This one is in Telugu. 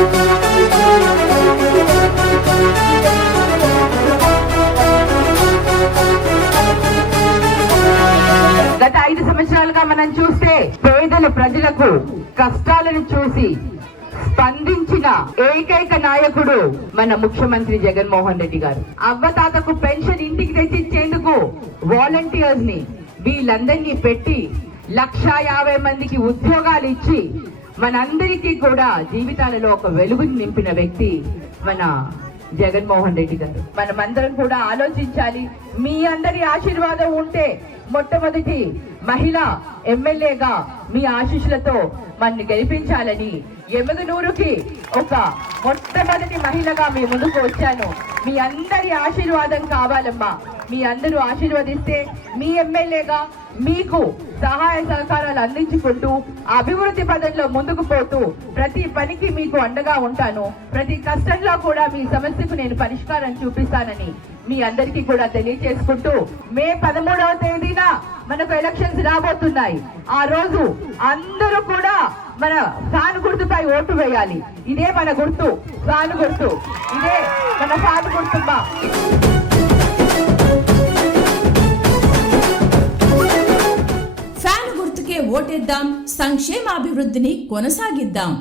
గత 5 సంవత్సరాలుగా మనం చూస్తే పేదల ప్రజలకు కష్టాలను చూసి స్పందించిన ఏకైక నాయకుడు మన ముఖ్యమంత్రి జగన్మోహన్ రెడ్డి గారు. అవ్వతాతకు పెన్షన్ ఇంటికి తెచ్చిచ్చేందుకు వాలంటీర్స్ ని వీళ్ళందరినీ పెట్టి 150 మందికి ఉద్యోగాలు ఇచ్చి మనందరికీ కూడా జీవితాలలో ఒక వెలుగుని నింపిన వ్యక్తి మన జగన్మోహన్ రెడ్డి గారు. మనమందరం కూడా ఆలోచించాలి. మీ అందరి ఆశీర్వాదం ఉంటే మొట్టమొదటి మహిళా ఎమ్మెల్యేగా మీ ఆశీస్సులతో మన్ని గెలిపించాలని ఎమగనూరుకి ఒక మొట్టమొదటి మహిళగా మీ ముందుకు వచ్చాను. మీ అందరి ఆశీర్వాదం కావాలమ్మా. మీ అందరూ ఆశీర్వదిస్తే మీ ఎమ్మెల్యేగా మీకు సహాయ సహకారాలు అందించుకుంటూ అభివృద్ధి పదంలో ముందుకు పోతూ ప్రతి పనికి మీకు అండగా ఉంటాను. ప్రతి కష్టంలో కూడా మీ సమస్యకు నేను పరిష్కారం చూపిస్తానని మీ అందరికీ కూడా తెలియజేసుకుంటూ మే 13వ తేదీన మనకు ఎలక్షన్స్ రాబోతున్నాయి. ఆ రోజు అందరూ కూడా మన ఫ్యాన్ గుర్తుపై ఓటు వేయాలి. ఇదే మన గుర్తు, ఫ్యాన్ గుర్తు. ఇదే మన ఫ్యాన్ గుర్తుమ్మా. ఫ్యాన్ గుర్తుకే ఓటేద్దాం, సంక్షేమాభివృద్ధిని కొనసాగిద్దాం.